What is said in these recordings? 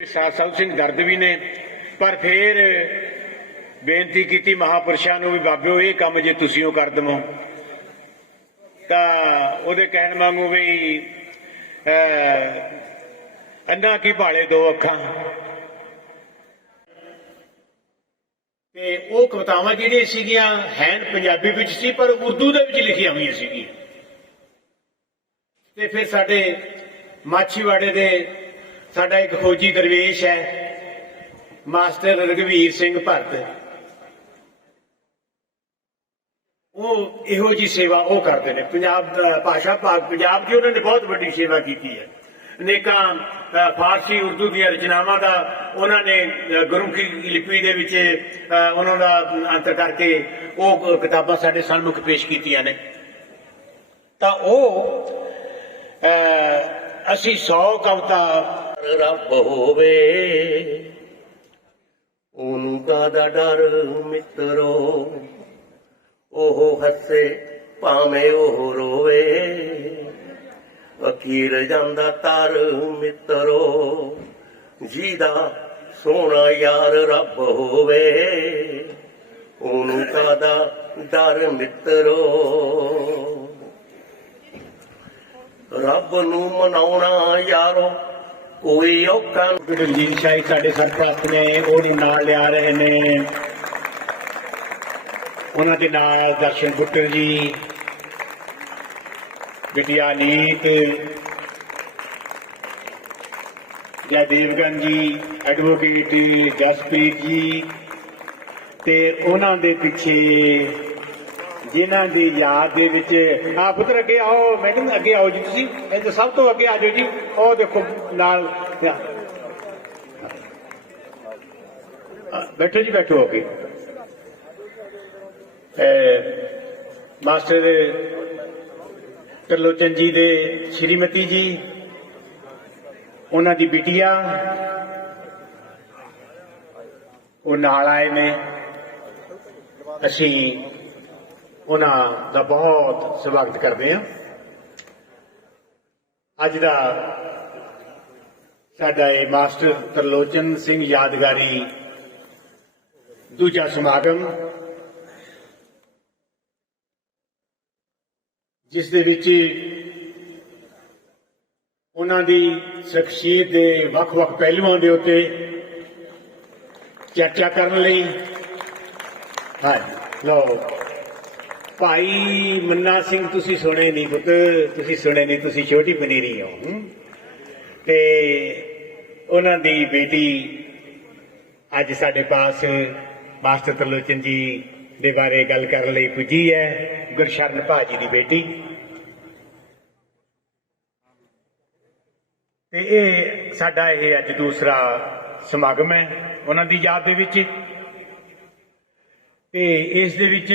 ਸਾਧ ਸਿੰਘ ਦਰਦ ਵੀ ਨੇ, ਪਰ ਫੇਰ ਬੇਨਤੀ ਕੀਤੀ ਮਹਾਪੁਰਸ਼ਾਂ ਨੂੰ ਵੀ ਬਾਬਿਓ ਇਹ ਕੰਮ ਜੇ ਤੁਸੀਂ ਉਹ ਕਰ ਦਵੋ। ਤਾਂ ਉਹਦੇ ਕਹਿਣ ਵਾਂਗੂ ਵੀ ਅੰਨਾ ਕੀ ਭਾਲੇ ਦੋ ਅੱਖਾਂ। ਤੇ ਉਹ ਕਵਿਤਾਵਾਂ ਜਿਹੜੀਆਂ ਸੀਗੀਆਂ, ਹੈਨ ਪੰਜਾਬੀ ਵਿੱਚ ਸੀ, ਪਰ ਉਰਦੂ ਦੇ ਵਿੱਚ ਲਿਖੀਆਂ ਹੋਈਆਂ ਸੀਗੀਆਂ। ਤੇ ਫਿਰ ਸਾਡੇ ਮਾਛੀਵਾੜੇ ਦੇ ਸਾਡਾ ਇੱਕ ਫੌਜੀ ਦਰਵੇਸ਼ ਹੈ ਮਾਸਟਰ ਰਗਵੀਰ ਸਿੰਘ ਭਰਤ ਉਹ ਇਹੋ ਜੀ ਸੇਵਾ ਉਹ ਕਰਦੇ ਨੇ। ਪੰਜਾਬ ਦਾ ਭਾਸ਼ਾ ਭਾਗ ਪੰਜਾਬ ਦੀ ਉਹਨਾਂ ਨੇ ਬਹੁਤ ਵੱਡੀ ਸੇਵਾ ਕੀਤੀ ਹੈ। ਅਨੇਕਾਂ ਫਾਰਸੀ ਉਰਦੂ ਦੀਆਂ ਰਚਨਾਵਾਂ ਦਾ ਉਹਨਾਂ ਨੇ ਅ, ਗੁਰਮੁਖੀ ਲਿਪੀ ਦੇ ਵਿੱਚ ਉਹਨਾਂ ਦਾ ਅੰਤਰ ਕਰਕੇ ਉਹ ਕਿਤਾਬਾਂ ਸਾਡੇ ਸਾਹਮਣੇ ਪੇਸ਼ ਕੀਤੀਆਂ ਨੇ। ਤਾਂ ਉਹ ਅ, ਅਸੀਂ 100 ਕਵਿਤਾ ਰੱਬ ਹੋਵੇ। ਉਹਨੂੰ ਕਾਦਾ ਡਰ ਮਿੱਤਰੋ, ਉਹ ਹੱਸੇ ਭਾਵੇਂ ਉਹ ਰੋਵੇ। ਅਕੀਰ ਜਾਂਦਾ ਤਰ ਮਿੱਤਰੋ ਜਿਹਦਾ ਸੋਹਣਾ ਯਾਰ ਰੱਬ ਹੋਵੇ। ਉਹਨੂੰ ਕਾਦਾ ਡਰ ਮਿੱਤਰੋ, ਰੱਬ ਨੂੰ ਮਨਾਉਣਾ ਯਾਰੋ ਕੋਈ ਔਕਾ ਰਣਜੀਤ ਸ਼ਾਹੀ ਸਾਡੇ ਸਰਪ੍ਰਸਤ ਨੇ ਉਹ ਉਹਨੂੰ ਨਾਲ ਲਿਆ ਰਹੇ ਨੇ। ਉਹਨਾਂ ਦੇ ਨਾਲ ਦਰਸ਼ਨ ਗੁੱਟਰ ਜੀ ਬਿਟਿਆ ਨੀਤ ਜੈ ਦੇਵਗਨ ਜੀ ਐਡਵੋਕੇਟ ਜਸਪ੍ਰੀਤ ਜੀ ਤੇ ਉਹਨਾਂ ਦੇ ਪਿੱਛੇ ਜਿਨ੍ਹਾਂ ਦੀ ਯਾਦ ਦੇ ਵਿੱਚ ਆ ਪੁੱਤਰ ਅੱਗੇ ਆਓ ਮੈਡਮ ਅੱਗੇ ਆਓ ਜੀ ਤੁਸੀਂ, ਇਹ ਤਾਂ ਸਭ ਤੋਂ ਅੱਗੇ ਆ ਜਾਓ ਜੀ, ਉਹ ਦੇਖੋ, ਨਾਲ ਬੈਠੋ ਜੀ, ਬੈਠੋ ਅੱਗੇ। ਮਾਸਟਰ ਤਰਲੋਚਨ ਜੀ ਦੇ ਸ਼੍ਰੀਮਤੀ ਜੀ, ਉਹਨਾਂ ਦੀ ਬਿਟੀਆ, ਉਹ ਨਾਲ ਆਏ ਨੇ। ਅਸੀਂ ਉਹਨਾਂ ਦਾ ਬਹੁਤ ਸਵਾਗਤ ਕਰਦੇ ਹਾਂ। ਅੱਜ ਦਾ ਸਾਡਾ ਇਹ ਮਾਸਟਰ ਤਰਲੋਚਨ ਸਿੰਘ ਯਾਦਗਾਰੀ ਦੂਜਾ ਸਮਾਗਮ, ਜਿਸ ਦੇ ਵਿੱਚ ਉਹਨਾਂ ਦੀ ਸ਼ਖਸੀਅਤ ਦੇ ਵੱਖ-ਵੱਖ ਪਹਿਲੂਆਂ ਦੇ ਉੱਤੇ ਚਰਚਾ ਕਰਨ ਲਈ, ਹਾਂ, ਲਓ। ਭਾਈ ਮੰਨਾ ਸਿੰਘ, ਤੁਸੀਂ ਸੁਣੇ ਨਹੀਂ ਪੁੱਤ, ਤੁਸੀਂ ਸੁਣੇ ਨਹੀਂ ਤੁਸੀਂ ਛੋਟੀ ਪਨੀਰੀ ਹੋ, ਹੂੰ? ਤੇ ਉਹਨਾਂ ਦੀ ਬੇਟੀ ਅੱਜ ਸਾਡੇ ਪਾਸ ਮਾਸਟਰ ਤਰਲੋਚਨ ਜੀ ਦੇ ਬਾਰੇ ਗੱਲ ਕਰਨ ਲਈ ਪੁੱਜੀ ਹੈ, ਗੁਰਸ਼ਰਨ ਭਾਜੀ ਦੀ ਬੇਟੀ ਤੇ ਇਹ ਸਾਡਾ ਇਹ ਅੱਜ ਦੂਸਰਾ ਸਮਾਗਮ ਹੈ, ਉਹਨਾਂ ਦੀ ਯਾਦ ਦੇ ਵਿੱਚ ਤੇ ਇਸ ਦੇ ਵਿੱਚ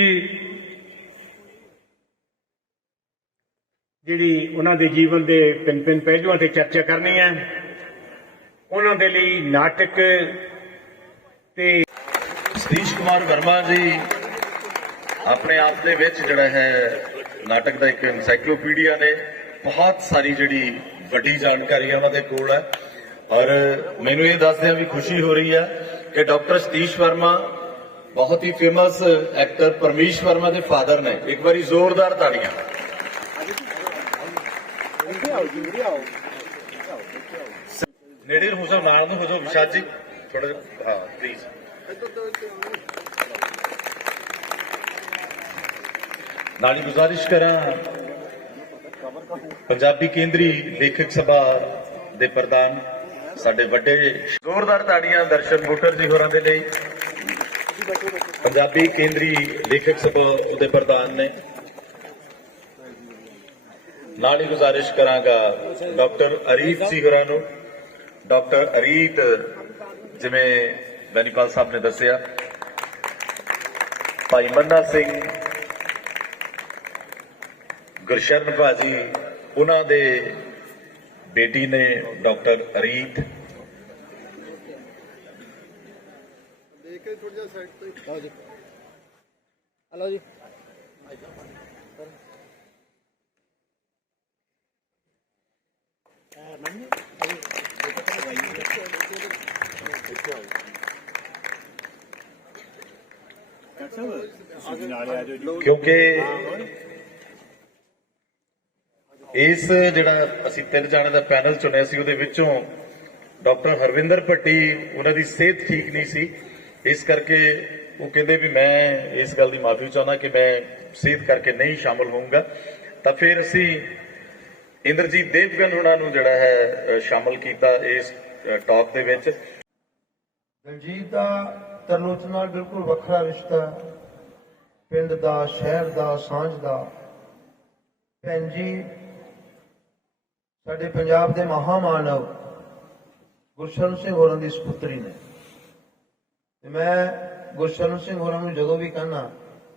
ਜਿਹੜੀ ਉਹਨਾਂ ਦੇ ਜੀਵਨ ਦੇ ਪਿੰਨ ਪਿੰਨ ਪਹਿਲੂਆਂ ਤੇ ਚਰਚਾ ਕਰਨੀ ਹੈ, ਉਹਨਾਂ ਦੇ ਲਈ ਨਾਟਕ ਤੇ ਸਤੀਸ਼ ਕੁਮਾਰ ਵਰਮਾ ਜੀ ਆਪਣੇ ਆਪ ਦੇ ਵਿੱਚ ਜਿਹੜਾ ਹੈ ਨਾਟਕ ਦਾ ਇੱਕ ਐਨਸਾਈਕਲੋਪੀਡੀਆ ਨੇ ਬਹੁਤ ਸਾਰੀ ਜਿਹੜੀ ਵੱਡੀ ਜਾਣਕਾਰੀ ਉਹਨਾਂ ਦੇ ਕੋਲ ਹੈ। ਔਰ ਮੈਨੂੰ ਇਹ ਦੱਸਦਿਆਂ ਵੀ ਖੁਸ਼ੀ ਹੋ ਰਹੀ ਹੈ ਕਿ ਡਾਕਟਰ ਸਤੀਸ਼ ਵਰਮਾ ਬਹੁਤ ਹੀ ਫੇਮਸ ਐਕਟਰ ਪਰਮੇਸ਼ ਵਰਮਾ ਦੇ ਫਾਦਰ ਨੇ। ਇੱਕ ਵਾਰੀ ਜ਼ੋਰਦਾਰ ਤਾੜੀਆਂ। ਨੇੜੇ ਹੋ ਜਾਓ ਨਾਲ ਨੂੰ ਹੋ ਜਾਓ ਵਿਸ਼ਾਦ ਜੀ। ਥੋੜਾ ਹਾਂ ਪਲੀਜ਼ ਨਾਲ ਹੀ ਗੁਜ਼ਾਰਿਸ਼ ਕਰਾਂ। ਪੰਜਾਬੀ ਕੇਂਦਰੀ ਲੇਖਕ ਸਭਾ ਦੇ ਪ੍ਰਧਾਨ, ਸਾਡੇ ਵੱਡੇ ਜ਼ੋਰਦਾਰ ਤਾੜੀਆਂ ਦਰਸ਼ਨ ਬੁੱਟਰ ਜੀ ਹੋਰਾਂ ਦੇ ਲਈ। ਪੰਜਾਬੀ ਕੇਂਦਰੀ ਲੇਖਕ ਸਭਾ ਦੇ ਪ੍ਰਧਾਨ ਨੇ ਨਾਲ ਹੀ ਗੁਜ਼ਾਰਿਸ਼ ਕਰਾਂਗਾ ਡਾਕਟਰ ਅਰੀਫ ਜੀ ਹੋਰਾਂ ਨੂੰ। ਡਾਕਟਰ ਅਰੀਤ, ਜਿਵੇਂ ਬੈਨੀਪਾਲ ਸਾਹਿਬ ਨੇ ਦੱਸਿਆ। ਭਾਈ ਮੰਨਾ ਸਿੰਘ, ਗੁਰਸ਼ਰਨ ਭਾਜੀ, ਉਹਨਾਂ ਦੇ ਬੇਟੀ ਨੇ ਡਾਕਟਰ ਅਰੀਤ। ਦੇਖ ਕੇ ਥੋੜਾ ਜਿਹਾ ਸਾਈਡ ਤੇ ਹਲੋ ਜੀ। ਕਿਉਂਕਿ ਇਸ ਜਿਹੜਾ ਅਸੀਂ ਤਿੰਨ ਜਾਣੇ ਦਾ ਪੈਨਲ ਚੁਣਿਆ ਸੀ, ਉਹਦੇ ਵਿੱਚੋਂ ਡਾਕਟਰ ਹਰਵਿੰਦਰ ਪੱਟੀ ਉਹਨਾਂ ਦੀ ਸਿਹਤ ਠੀਕ ਨਹੀਂ ਸੀ। ਇਸ ਕਰਕੇ ਉਹ ਕਹਿੰਦੇ ਵੀ ਮੈਂ ਇਸ ਗੱਲ ਦੀ ਮਾਫੀ ਚਾਹੁੰਦਾ ਕਿ ਮੈਂ ਸਿਹਤ ਕਰਕੇ ਨਹੀਂ ਸ਼ਾਮਲ ਹੋਊਂਗਾ। ਤਾਂ ਫਿਰ ਅਸੀਂ ਇੰਦਰਜੀਤ ਦੇਵਗਨ ਉਹਨਾਂ ਨੂੰ ਜਿਹੜਾ ਹੈ ਸ਼ਾਮਲ ਕੀਤਾ ਇਸ ਟਾਕ ਦੇ ਵਿੱਚ। ਦਲਜੀਤ ਦਾ ਤਰਲੋਚਨ ਨਾਲ ਬਿਲਕੁਲ ਵੱਖਰਾ ਰਿਸ਼ਤਾ ਪਿੰਡ ਦਾ, ਸ਼ਹਿਰ ਦਾ, ਸਾਂਝ ਦਾ। ਭੈਣ ਜੀ, ਸਾਡੇ ਪੰਜਾਬ ਦੇ ਮਹਾਮਾਨਵ ਗੁਰਸ਼ਰਨ ਸਿੰਘ ਹੋਰਾਂ ਦੀ ਸੁਪੁੱਤਰੀ ਨੇ। ਤੇ ਮੈਂ ਗੁਰਸ਼ਰਨ ਸਿੰਘ ਹੋਰਾਂ ਨੂੰ ਜਦੋਂ ਵੀ ਕਹਿੰਦਾ,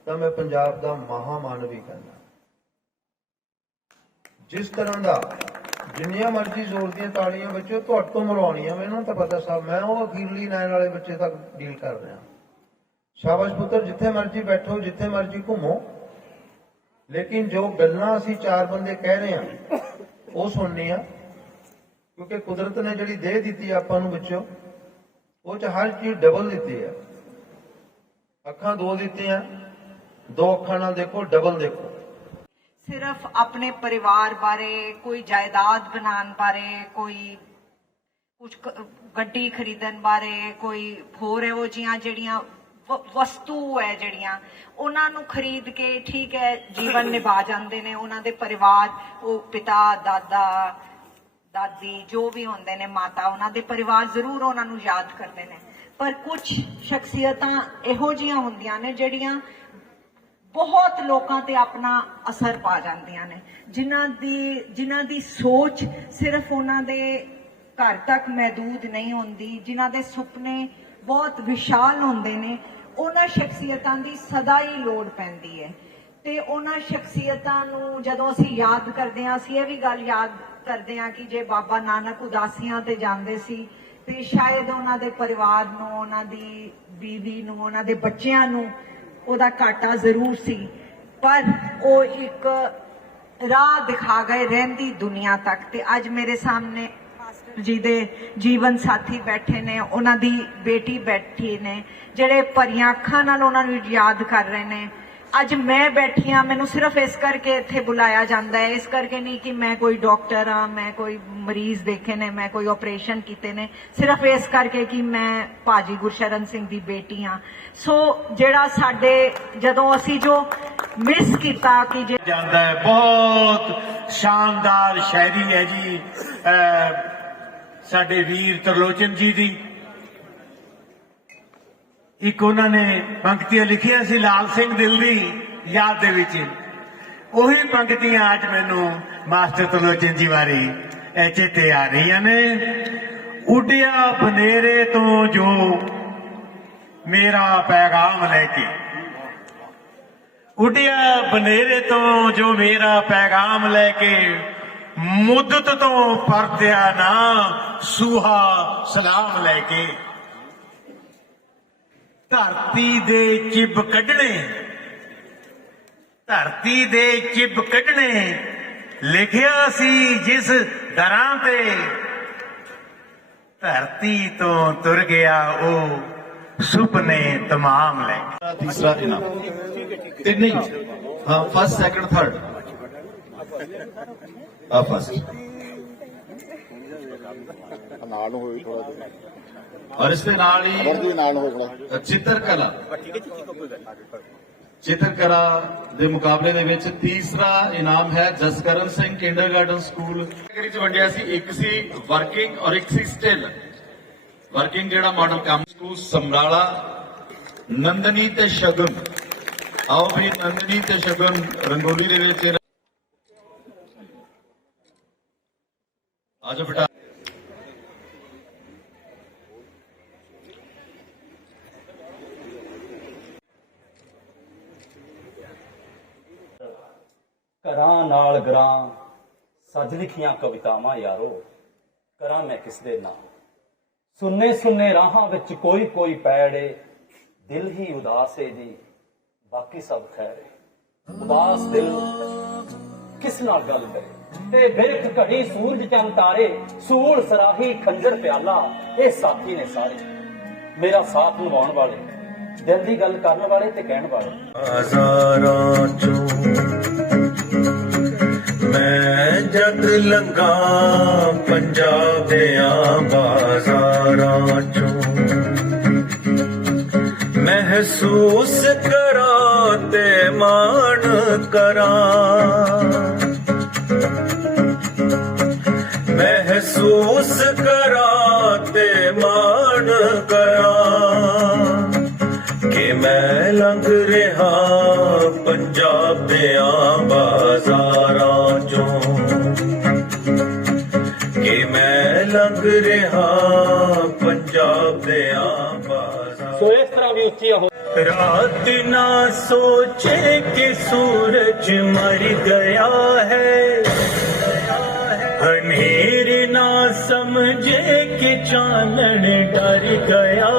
ਤਾਂ ਮੈਂ ਪੰਜਾਬ ਦਾ ਮਹਾਮਾਨਵ ਹੀ ਕਹਿੰਦਾ। ਜਿਸ ਤਰ੍ਹਾਂ ਦਾ ਜਿੰਨੀਆਂ ਮਰਜ਼ੀ ਜ਼ੋਰ ਦੀਆਂ ਤਾੜੀਆਂ ਬੱਚੇ ਤੁਹਾਡੇ ਤੋਂ ਮਰਵਾਉਣੀਆਂ ਮੈਨੂੰ ਤਾਂ ਪਤਾ ਸਭ, ਮੈਂ ਉਹ ਅਖੀਰਲੀ ਲਾਈਨ ਵਾਲੇ ਬੱਚੇ ਤੱਕ ਡੀਲ ਕਰ ਰਿਹਾ। ਸ਼ਾਬਾਸ਼ ਪੁੱਤਰ, ਜਿੱਥੇ ਮਰਜ਼ੀ ਬੈਠੋ, ਜਿੱਥੇ ਮਰਜ਼ੀ ਘੁੰਮੋ। ਲੇਕਿਨ ਜੋ ਗੱਲਾਂ ਅਸੀਂ ਚਾਰ ਬੰਦੇ ਕਹਿ ਰਹੇ ਹਾਂ, ਉਹ ਸੁਣਨੀਆਂ। ਕਿਉਂਕਿ ਕੁਦਰਤ ਨੇ ਜਿਹੜੀ ਦੇਹ ਦਿੱਤੀ ਆਪਾਂ ਨੂੰ ਬੱਚੋ ਉਹ ਚ ਹਰ ਚੀਜ਼ ਡਬਲ ਦਿੱਤੀ ਹੈ ਅੱਖਾਂ ਦੋ ਦਿੱਤੀਆਂ, ਦੋ ਅੱਖਾਂ ਨਾਲ ਦੇਖੋ ਡਬਲ ਦੇਖੋ। ਸਿਰਫ ਆਪਣੇ ਪਰਿਵਾਰ ਬਾਰੇ, ਕੋਈ ਜਾਇਦਾਦ ਬਣਾਉਣ ਬਾਰੇ, ਕੋਈ ਕੁਝ ਗੱਡੀ ਖਰੀਦਣ ਬਾਰੇ, ਕੋਈ ਹੋਰ ਇਹੋ ਜਿਹੀਆਂ ਜਿਹੜੀਆਂ ਵਸਤੂ ਹੈ ਜਿਹੜੀਆਂ, ਉਹਨਾਂ ਨੂੰ ਖਰੀਦ ਕੇ ਠੀਕ ਹੈ, ਜੀਵਨ ਨਿਭਾ ਜਾਂਦੇ ਨੇ, ਉਹਨਾਂ ਦੇ ਪਰਿਵਾਰ, ਉਹ ਪਿਤਾ, ਦਾਦਾ, ਦਾਦੀ, ਜੋ ਵੀ ਹੁੰਦੇ ਨੇ, ਮਾਤਾ, ਉਹਨਾਂ ਦੇ ਪਰਿਵਾਰ ਜ਼ਰੂਰ ਉਹਨਾਂ ਨੂੰ ਯਾਦ ਕਰਦੇ ਨੇ। ਪਰ ਕੁਝ ਸ਼ਖਸੀਅਤਾਂ ਇਹੋ ਜਿਹੀਆਂ ਹੁੰਦੀਆਂ ਨੇ ਜਿਹੜੀਆਂ ਬਹੁਤ ਲੋਕਾਂ ਤੇ ਆਪਣਾ ਅਸਰ ਪਾ ਜਾਂਦੀਆਂ ਨੇ। ਜਿਨ੍ਹਾਂ ਦੀ ਜਿਨ੍ਹਾਂ ਦੀ ਸੋਚ ਸਿਰਫ ਉਹਨਾਂ ਦੇ ਘਰ ਤੱਕ ਮਹਦੂਦ ਨਹੀਂ ਹੁੰਦੀ, ਜਿਨ੍ਹਾਂ ਦੇ ਸੁਪਨੇ ਬਹੁਤ ਵਿਸ਼ਾਲ ਹੁੰਦੇ ਨੇ, ਉਹਨਾਂ ਸ਼ਖਸੀਅਤਾਂ ਦੀ ਸਦਾ ਹੀ ਲੋੜ ਪੈਂਦੀ ਹੈ। ਤੇ ਉਹਨਾਂ ਸ਼ਖਸੀਅਤਾਂ ਨੂੰ ਜਦੋਂ ਅਸੀਂ ਯਾਦ ਕਰਦੇ ਹਾਂ, ਅਸੀਂ ਇਹ ਵੀ ਗੱਲ ਯਾਦ ਕਰਦੇ ਹਾਂ ਕਿ ਜੇ ਬਾਬਾ ਨਾਨਕ ਉਦਾਸੀਆਂ ਤੇ ਜਾਂਦੇ ਸੀ, ਤੇ ਸ਼ਾਇਦ ਉਹਨਾਂ ਦੇ ਪਰਿਵਾਰ ਨੂੰ, ਉਹਨਾਂ ਦੀ ਬੀਵੀ ਨੂੰ, ਉਹਨਾਂ ਦੇ ਬੱਚਿਆਂ ਨੂੰ ਉਹਦਾ ਘਾਟਾ ਜ਼ਰੂਰ ਸੀ। ਪਰ ਉਹ ਇੱਕ ਰਾਹ ਦਿਖਾ ਗਏ ਰਹਿੰਦੀ ਦੁਨੀਆ ਤੱਕ ਤੇ ਅੱਜ ਮੇਰੇ ਸਾਹਮਣੇ ਮਾਸਟਰ ਜੀ ਦੇ ਜੀਵਨ ਸਾਥੀ ਬੈਠੇ ਨੇ, ਉਹਨਾਂ ਦੀ ਬੇਟੀ ਬੈਠੀ ਨੇ, ਜਿਹੜੇ ਭਰੀਆਂ ਅੱਖਾਂ ਨਾਲ ਉਹਨਾਂ ਨੂੰ ਯਾਦ ਕਰ ਰਹੇ ਨੇ। ਅੱਜ ਮੈਂ ਬੈਠੀ ਹਾਂ, ਮੈਨੂੰ ਸਿਰਫ ਇਸ ਕਰਕੇ ਇੱਥੇ ਬੁਲਾਇਆ ਜਾਂਦਾ ਹੈ। ਇਸ ਕਰਕੇ ਨਹੀਂ ਕਿ ਮੈਂ ਕੋਈ ਡਾਕਟਰ ਆ ਮੈਂ ਕੋਈ ਮਰੀਜ਼ ਦੇਖੇ ਨੇ, ਮੈਂ ਕੋਈ ਆਪਰੇਸ਼ਨ ਕੀਤੇ ਨੇ। ਸਿਰਫ ਇਸ ਕਰਕੇ ਕਿ ਮੈਂ ਭਾਜੀ ਗੁਰਸ਼ਰਨ ਸਿੰਘ ਦੀ ਬੇਟੀ ਹਾਂ। ਸੋ ਜਿਹੜਾ ਸਾਡੇ, ਜਦੋਂ ਅਸੀਂ ਜੋ ਮਿਸ ਕੀਤਾ ਕਿ ਜੇ ਜਾਂਦਾ ਹੈ, ਬਹੁਤ ਸ਼ਾਨਦਾਰ ਸ਼ਾਇਰੀ ਹੈ ਜੀ ਸਾਡੇ ਵੀਰ ਤਰਲੋਚਨ ਜੀ ਦੀ। ਇੱਕ ਉਹਨਾਂ ਨੇ ਪੰਕਤੀਆਂ ਲਿਖੀਆਂ ਸੀ ਲਾਲ ਸਿੰਘ ਦਿਲ ਦੀ ਯਾਦ ਦੇ ਵਿੱਚ। ਉਹੀ ਪੰਕਤੀਆਂ ਅੱਜ ਮੈਨੂੰ ਮਾਸਟਰ ਤਰਲੋਚਨ ਜੀ ਬਾਰੇ ਇਹ ਚੇਤੇ ਆ ਰਹੀਆਂ ਨੇ। ਉੱਡਿਆ ਬਨੇਰੇ ਤੋਂ ਜੋ ਮੇਰਾ ਪੈਗਾਮ ਲੈ ਕੇ। ਉਡਿਆ ਬਨੇਰੇ ਤੋਂ ਜੋ ਮੇਰਾ ਪੈਗਾਮ ਲੈ ਕੇ ਮੁੱਦਤ ਤੋਂ ਪਰਤਿਆ ਨਾ ਸੂਹਾ ਸਲਾਮ ਲੈ ਕੇ। ਧਰਤੀ ਦੇ ਚਿਬ ਕੱਢਣੇ। ਧਰਤੀ ਦੇ ਚਿਬ ਕੱਢਣੇ। ਲਿਖਿਆ ਸੀ ਜਿਸ ਦਰਾਂ ਤੇ। ਧਰਤੀ ਤੋਂ ਤੁਰ ਗਿਆ ਉਹ ਸੁਪਨੇ ਤਮਾਮ ਲੈ ਤੀਸਰਾ ਇਨਾਮ। ਤੇ ਨਹੀਂ ਹਾਂ ਫਸਟ ਸੈਕੰਡ ਥਰਡ ਆ ਫਸਟ ਨਾਲ ਨੂੰ ਹੋਈ ਥੋੜਾ ਜਿਹਾ। ਔਰ ਇਸ ਦੇ ਨਾਲ ਹੀ ਹੋਰ ਜੀ ਨਾਲ ਨੂੰ ਹੋਈ ਥੋੜਾ ਚਿੱਤਰਕਲਾ। ਚਿੱਤਰਕਲਾ ਦੇ ਮੁਕਾਬਲੇ ਦੇ ਵਿੱਚ ਤੀਸਰਾ ਇਨਾਮ ਹੈ Jaskaran Singh kindergarten school category ਚ ਵੰਡਿਆ ਸੀ ਇੱਕ ਸੀ ਵਰਕਿੰਗ ਔਰ ਇੱਕ ਸੀ ਸਟਿਲ ਵਰਕਿੰਗ ਜਿਹੜਾ ਮਾਡਲ ਕੰਮ ਸਕੂਲ ਸਮਰਾਲਾ ਨੰਦਨੀ ਤੇ ਸ਼ਗਨ। ਆਓ ਵੀ ਨੰਦਨੀ ਤੇ ਸ਼ਗਨ ਰੰਗੋਲੀ ਦੇ ਵਿੱਚ। ਆਜੋ ਬੇਟਾ। ਨਾਲ ਗਰਾਂ, ਸੱਜ ਲਿਖੀਆਂ ਕਵਿਤਾਵਾਂ ਯਾਰੋ, ਕਰਾਂ ਮੈਂ ਕਿਸ ਦੇ ਨਾਮ ਸੁੰਨੇ ਸੁੰਨੇ ਰਾਹਾਂ ਵਿੱਚ ਕੋਈ ਕੋਈ ਪੈੜੇ, ਦਿਲ ਹੀ ਉਦਾਸ ਏ ਜੀ, ਬਾਕੀ ਸਭ ਖੈਰ ਏ। ਉਦਾਸ ਦਿਲ ਕਿਸ ਨਾਲ ਗੱਲ ਕਰੇ? ਤੇ ਬਿਰਖ ਘੜੀ ਸੂਰਜ ਚੰਨ ਤਾਰੇ, ਸੂਲ ਸਰਾਹੀ ਖੰਜਰ ਪਿਆਲਾ, ਇਹ ਸਾਥੀ ਨੇ ਸਾਰੇ। ਮੇਰਾ ਸਾਥ ਨਿਭਾਉਣ ਵਾਲੇ, ਦਿਲ ਦੀ ਗੱਲ ਕਰਨ ਵਾਲੇ ਤੇ ਕਹਿਣ ਵਾਲੇ। ਹਜ਼ਾਰਾਂ ਚੋਂ ਜਦ ਲੰਗਾ ਪੰਜਾਬ ਦਿਆਂ ਬਾਜ਼ਾਰਾਂ ਚੋਂ। ਮਹਿਸੂਸ ਕਰਾਂ ਤੇ ਮਾਣ ਕਰਾਂ। ਮਹਿਸੂਸ ਕਰਾਂ ਤੇ ਮਾਣ ਕਰਾਂ ਕਿ ਮੈਂ ਲੰਘ ਰਿਹਾ ਰਿਹਾ ਪੰਜਾਬ ਦੇ ਆਬਾਦ ਸੋ ਇਸ ਤਰ੍ਹਾਂ ਵੀ ਉੱਚੀਆਂ ਹੋ ਰਾਤ ਨਾ ਸੋਚੇ ਕਿ ਸੂਰਜ ਮਰ ਗਿਆ ਹੈ। ਹਨੇਰ ਨਾ ਸਮਝੇ ਕਿ ਚਾਨਣ ਡਰ ਗਿਆ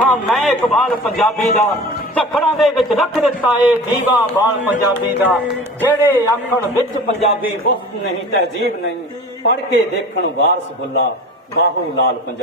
ਸਮੁੰਦਰ ਰੱਖਾਂ ਮੈਂ ਇਕਬਾਲ ਪੰਜਾਬੀ ਦਾ। ਝੱਖੜਾਂ ਦੇ ਵਿੱਚ ਰੱਖ ਦਿੱਤਾ ਏ ਦੀਵਾ ਬਾਲ ਪੰਜਾਬੀ ਦਾ। ਜਿਹੜੇ ਆਖਣ ਵਿੱਚ ਪੰਜਾਬੀ ਮੁਫ਼ਤ ਨਹੀਂ ਤਹਿਜੀਬ ਨਹੀਂ ਪੜ ਕੇ ਦੇਖਣ ਵਾਰਸ ਬੁੱਲਾ, ਬਾਹੂ ਲਾਲ ਪੰਜਾਬ।